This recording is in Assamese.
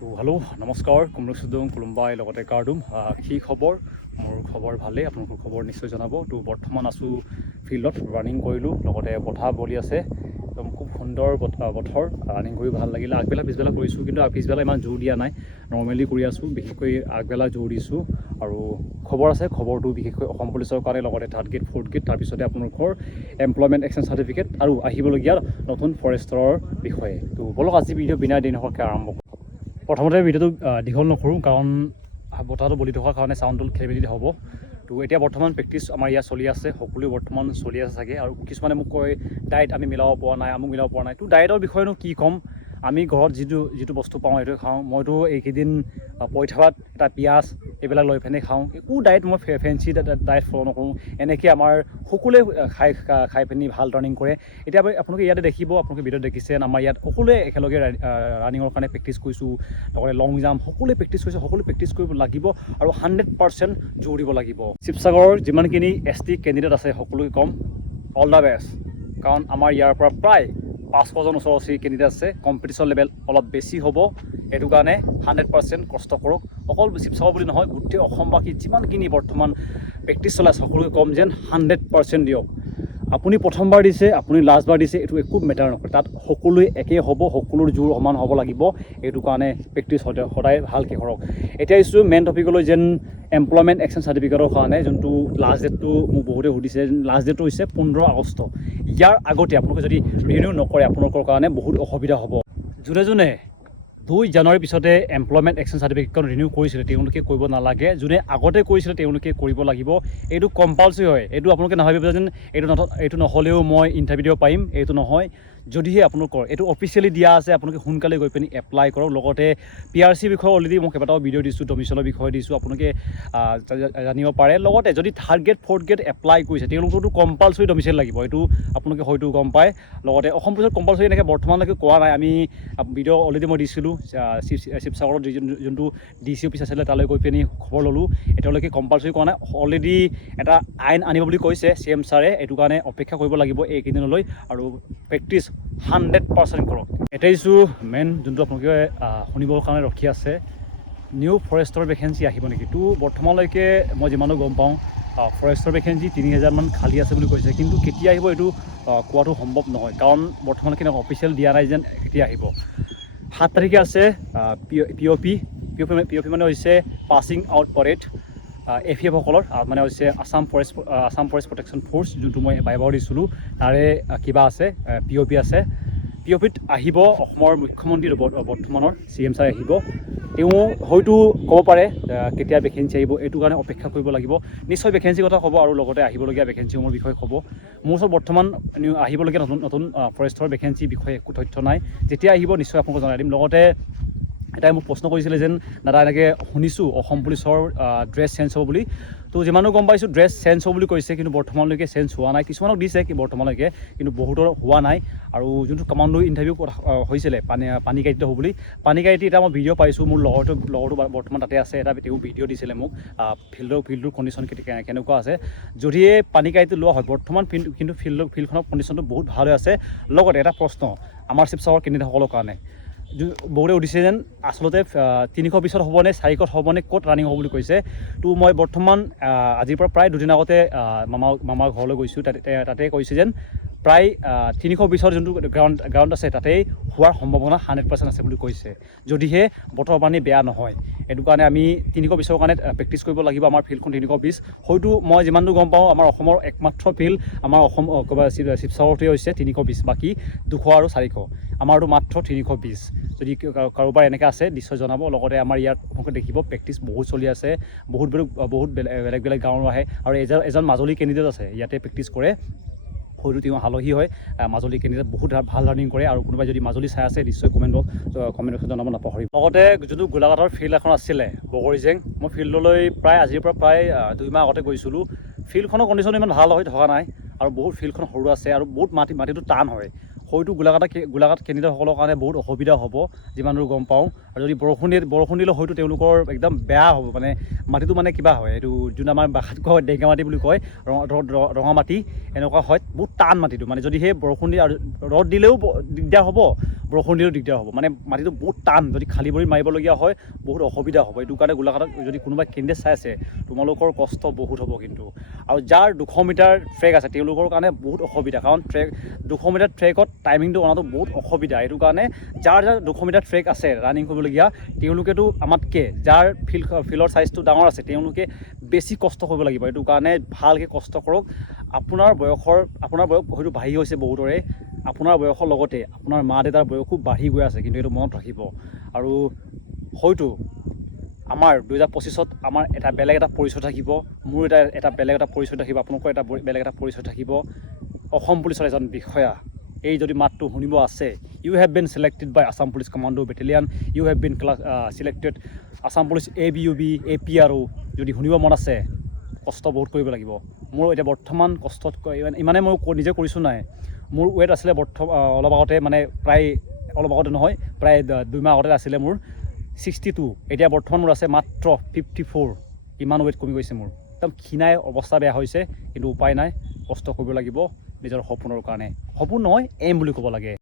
তো হেল্ল' নমস্কাৰ কুমৰুক চুদুং কোলোম্বাই লগতে কাৰ্ডুম কি খবৰ মোৰ খবৰ ভালেই আপোনালোকৰ খবৰ নিশ্চয় জনাব তো বৰ্তমান আছোঁ ফিল্ডত ৰানিং কৰিলোঁ লগতে বতাহ বলি আছে একদম খুব সুন্দৰ বতৰ ৰানিং কৰি ভাল লাগিলে আগবেলা পিছবেলা কৰিছোঁ কিন্তু পিছবেলা ইমান জোৰ দিয়া নাই নৰ্মেলি কৰি আছোঁ বিশেষকৈ আগবেলা জোৰ দিছোঁ আৰু খবৰ আছে খবৰটো বিশেষকৈ অসম পুলিচৰ কাৰণে লগতে 3rd গ্ৰেড 4th গ্ৰেড তাৰপিছতে আপোনালোকৰ এমপ্লয়মেণ্ট এক্সচেঞ্জ চাৰ্টিফিকেট আৰু আহিবলগীয়া নতুন ফৰেষ্টৰৰ বিষয়ে তো বলক আজি ভিডিঅ' বিনা দিনসৰকৈ আৰম্ভ কৰোঁ প্ৰথমতে ভিডিঅ'টো দীঘল নকৰোঁ কাৰণ বতাহটো বলি থকাৰ কাৰণে চাউণ্ডটো খেলি মেলি হ'ব তো এতিয়া বৰ্তমান প্ৰেক্টিছ আমাৰ ইয়াত চলি আছে সকলোৱে বৰ্তমান চলি আছে চাগে আৰু কিছুমানে মোক কয় ডায়েট আমি মিলাব পৰা নাই আমুক মিলাব পৰা নাই তো ডায়েটৰ বিষয়েনো কি ক'ম আমি ঘৰত যিটো বস্তু পাওঁ সেইটোৱে খাওঁ মইতো এইকেইদিন পইতা ভাত এটা পিঁয়াজ এইবিলাক লৈ পিনে খাওঁ একো ডায়েট মই ফেঞ্চি ডায়েট ফ'ল' নকৰোঁ এনেকৈ আমাৰ সকলোৱে খাই পিনি ভাল ৰানিং কৰে এতিয়া আপোনালোকে ইয়াতে দেখিব আপোনালোকে ভিডিঅ'ত দেখিছে আমাৰ ইয়াত সকলোৱে একেলগে ৰানিঙৰ কাৰণে প্ৰেক্টিছ কৰিছোঁ লগতে লং জাম্প সকলোৱে প্ৰেক্টিছ কৰিছোঁ সকলোৱে প্ৰেক্টিছ কৰিব লাগিব আৰু 100% জোৰ দিব লাগিব শিৱসাগৰৰ যিমানখিনি ST কেণ্ডিডেট আছে সকলোকে ক'ম অল দ্য বেষ্ট কাৰণ আমাৰ ইয়াৰ পৰা প্ৰায় 500জন ওচৰা-ওচৰি কেণ্ডিডেট আছে কম্পিটিশ্যন লেভেল অলপ বেছি হ'ব এইটো কাৰণে 100% কষ্ট কৰক অকল শিৱসাগৰ বুলি নহয় গোটেই অসমবাসী যিমানখিনি বৰ্তমান প্ৰেক্টিছ চলাই সকলোকে ক'ম যেন 100% দিয়ক আপুনি প্ৰথমবাৰ দিছে আপুনি লাষ্টবাৰ দিছে এইটো একো মেটাৰ নকৰে তাত সকলোৱে একেই হ'ব সকলোৰ জোৰ সমান হ'ব লাগিব এইটো কাৰণে প্ৰেক্টিছ সদায় ভালকৈ কৰক এতিয়া ইছ্যু মেইন টপিকলৈ যেন এমপ্লয়মেণ্ট এক্সচেঞ্জ চাৰ্টিফিকেটৰ কাৰণে যোনটো লাষ্ট ডেটটো মোক বহুতে সুধিছে লাষ্ট ডেটটো হৈছে 15 আগষ্ট ইয়াৰ আগতে আপোনালোকে যদি ৰিনিউ নকৰে আপোনালোকৰ কাৰণে বহুত অসুবিধা হ'ব যোনে 2 জানুৱাৰীৰ পিছতে এমপ্লয়মেণ্ট এক্সচেঞ্জ চাৰ্টিফিকেটখন ৰিনিউ কৰিছিলে তেওঁলোকে কৰিব নালাগে যোনে আগতে কৰিছিলে তেওঁলোকে কৰিব লাগিব এইটো কম্পালচৰি হয় এইটো আপোনালোকে নাভাবিব যেন এইটো নহ'লেও মই ইণ্টাৰভিউ দিব পাৰিম এইটো নহয় যদিহে আপোনালোকৰ এইটো অফিচিয়েলি দিয়া আছে আপোনালোকে সোনকালে গৈ পিনি এপ্লাই কৰক লগতে PRC বিষয়ে অলৰেডি মই কেইবাটাও ভিডিঅ' দিছোঁ ডমিচেলৰ বিষয়ে দিছোঁ আপোনালোকে জানিব পাৰে লগতে যদি 3rd grade 4th grade apply কৰিছে তেওঁলোকৰতো কম্পালচৰি ডমিচেল লাগিব এইটো আপোনালোকে হয়তো গম পায় লগতে অসম পুলিচত কম্পালচৰি এনেকৈ বৰ্তমানলৈকে কোৱা নাই আমি ভিডিঅ' অলৰেডি মই দিছিলোঁ শিৱসাগৰত যোনটো DC অফিচ আছিলে তালৈ গৈ পিনি খবৰ ল'লোঁ এতিয়ালৈকে কম্পালচৰি কোৱা নাই অলৰেডি এটা আইন আনিব বুলি কৈছে CM ছাৰে এইটো কাৰণে অপেক্ষা কৰিব লাগিব এইকেইদিনলৈ আৰু প্ৰেক্টিছ 100% কৰক এটাই ইছ্যু মেইন যোনটো আপোনালোকে শুনিবৰ কাৰণে ৰখি আছে নিউ ফৰেষ্টৰ ভেকেঞ্চি আহিব নেকি তো বৰ্তমানলৈকে মই যিমানো গম পাওঁ ফৰেষ্টৰ ভেকেঞ্চি 3000 মান খালী আছে বুলি কৈছে কিন্তু কেতিয়া আহিব এইটো কোৱাটো সম্ভৱ নহয় কাৰণ বৰ্তমানলৈকে অফিচিয়েল দিয়া নাই যেন কেতিয়া আহিব 7 তাৰিখে আছে POP মানে হৈছে পাছিং আউট পৰেড AFF সকলৰ মানে হৈছে আসাম ফৰেষ্ট প্ৰটেকশ্যন ফ'ৰ্চ যোনটো মই বাইবাৰ দিছিলোঁ তাৰে কিবা আছে POP আছে POPত আহিব অসমৰ মুখ্যমন্ত্ৰী বৰ্তমানৰ CM ছাৰ আহিব তেওঁ হয়তো ক'ব পাৰে কেতিয়া ভেকেঞ্চি আহিব এইটো কাৰণে অপেক্ষা কৰিব লাগিব নিশ্চয় ভেকেঞ্চিৰ কথা ক'ব আৰু লগতে আহিবলগীয়া ভেকেঞ্চিসমূহৰ বিষয়ে ক'ব মোৰ ওচৰত বৰ্তমান আহিবলগীয়া নতুন ফৰেষ্টৰ ভেকেঞ্চিৰ বিষয়ে একো তথ্য নাই যেতিয়া আহিব নিশ্চয় আপোনালোকক জনাই দিম লগতে এটাই মোক প্ৰশ্ন কৰিছিলে যেন দাদা এনেকৈ শুনিছোঁ অসম পুলিচৰ ড্ৰেছ চেঞ্জ হ'ব বুলি তো যিমানো গম পাইছোঁ ড্ৰেছ চেঞ্জ হ'ব বুলি কৈছে কিন্তু বৰ্তমানলৈকে চেঞ্জ হোৱা নাই কিছুমানক দিছে কি বৰ্তমানলৈকে কিন্তু বহুতৰ হোৱা নাই আৰু যোনটো কমাণ্ডো ইণ্টাৰভিউ হৈছিলে পানীকাইটিত হ'ব বুলি পানীকাইটি এটা মই ভিডিঅ' পাইছোঁ মোৰ লগৰটো বৰ্তমান তাতে আছে এটা তেওঁ ভিডিঅ' দিছিলে মোক ফিল্ডৰ কণ্ডিশ্যন কেনেকুৱা আছে যদিহে পানীকাইটি লোৱা হয় বৰ্তমান কিন্তু ফিল্ডখনৰ কণ্ডিশ্যনটো বহুত ভাল হৈ আছে লগতে এটা প্ৰশ্ন আমাৰ শিৱসাগৰ কেণ্ডিডেটসকলৰ কাৰণে বহুতে সুধিছে যেন আচলতে 320ত হ'বনে 400ত হ'বনে ক'ত ৰানিং হ'ব বুলি কৈছে তো মই বৰ্তমান আজিৰ পৰা প্ৰায় 2 দিন আগতে মামাৰ ঘৰলৈ গৈছোঁ তাতে কৈছে যেন প্ৰায় 320ৰ যোনটো গ্ৰাউণ্ড আছে তাতেই হোৱাৰ সম্ভাৱনা 100% আছে বুলি কৈছে যদিহে বতৰ পানী বেয়া নহয় এইটো কাৰণে আমি 320ৰ কাৰণে প্ৰেক্টিছ কৰিব লাগিব আমাৰ ফিল্ডখন 320 হয়তো মই যিমানটো গম পাওঁ আমাৰ অসমৰ একমাত্ৰ ফিল্ড আমাৰ অসম শিৱসাগৰতে হৈছে 320 বাকী 200 আৰু 400 আমাৰতো মাত্ৰ 320 যদি কাৰোবাৰ এনেকৈ আছে নিশ্চয় জনাব লগতে আমাৰ ইয়াত আপোনালোকে দেখিব প্ৰেক্টিছ বহুত চলি আছে বহুত বেলেগ গাঁৱৰ আহে আৰু এজন মাজুলী কেণ্ডিডেট আছে ইয়াতে প্ৰেক্টিছ কৰে হয়তো তেওঁ আলহী হয় মাজুলী কেণ্ডিডেট বহুত ভাল ৰানিং কৰে আৰু কোনোবাই যদি মাজুলী চাই আছে নিশ্চয় কমেণ্ট বক্সত জনাব নাপাহৰিব লগতে যোনটো গোলাঘাটৰ ফিল্ড এখন আছিলে বগৰীজেং মই ফিল্ডলৈ আজিৰ পৰা প্ৰায় 2 মাহ আগতে গৈছিলোঁ ফিল্ডখনৰ কণ্ডিশ্যন ইমান ভাল হৈ থকা নাই আৰু বহুত ফিল্ডখন সৰু আছে আৰু বহুত মাটিটো টান হয় হয়তো গোলাঘাট কেণ্ডিডেটসকলৰ কাৰণে বহুত অসুবিধা হ'ব যিমান দূৰ গম পাওঁ আৰু যদি বৰষুণ দিলে হয়তো তেওঁলোকৰ একদম বেয়া হ'ব, মানে মাটিটো মানে কিবা হয়, এইটো যোন আমাৰ ভাষাত কয় ডেঙা মাটি বুলি কয়, ৰঙা মাটি এনেকুৱা হয়, বহুত টান মাটিটো, মানে যদি সেই বৰষুণ দিয়ে আৰু ৰ'দ দিলেও দিগদাৰ হ'ব, বৰষুণ দিলেও দিগদাৰ হ'ব, মানে মাটিটো বহুত টান, যদি খালী ভৰি মাৰিবলগীয়া হয় বহুত অসুবিধা হ'ব। এইটো কাৰণে গোলাঘাটত যদি কোনোবাই কেন্দ্ৰে চাই আছে তোমালোকৰ কষ্ট বহুত হ'ব কিন্তু। আৰু যাৰ 200 মিটাৰ ট্ৰেক আছে তেওঁলোকৰ কাৰণে বহুত অসুবিধা, কাৰণ 200 মিটাৰ ট্ৰেকত টাইমিংটো অনাটো বহুত অসুবিধা। এইটো কাৰণে যাৰ 200 মিটাৰ ট্ৰেক আছে ৰানিং কৰিবলগীয়া তেওঁলোকেতো আমাতকৈ, যাৰ ফিল্ডৰ চাইজটো ডাঙৰ আছে তেওঁলোকে বেছি কষ্ট কৰিব লাগিব। এইটো কাৰণে ভালকৈ কষ্ট কৰক। আপোনাৰ বয়স হয়তো বাঢ়ি গৈছে বহুতৰে, আপোনাৰ বয়সৰ লগতে আপোনাৰ মা দেউতাৰ বয়সো বাঢ়ি গৈ আছে, কিন্তু এইটো মনত ৰাখিব। আৰু হয়তো আমাৰ 2025ত আমাৰ এটা বেলেগ এটা পৰিচয় থাকিব, মোৰ এটা বেলেগ এটা পৰিচয় থাকিব, আপোনালোকৰ এটা বেলেগ এটা পৰিচয় থাকিব। অসম পুলিচৰ এজন বিষয়া, এই যদি মাতটো শুনিব আছে, you have been selected by Assam police commando battalion, you have been selected Assam police ABUB APRO, যদি শুনিব মন আছে কষ্ট বহুত কৰিব লাগিব। মোৰ এতিয়া বৰ্তমান কষ্টত ইমানে মই নিজে কৰিছোঁ নাই, মোৰ ৱেট আছিলে অলপ আগতে, মানে অলপ আগতে নহয়, প্ৰায় 2 মাহ আগতে আছিলে মোৰ 62, এতিয়া বৰ্তমান মোৰ আছে মাত্ৰ 54। ইমান ৱেট কমি গৈছে মোৰ, একদম ক্ষীণাই অৱস্থা বেয়া হৈছে, কিন্তু উপায় নাই, কষ্ট কৰিব লাগিব নিজৰ সপোনৰ কাৰণে। সপোন নহয়, এম বুলি ক'ব লাগে।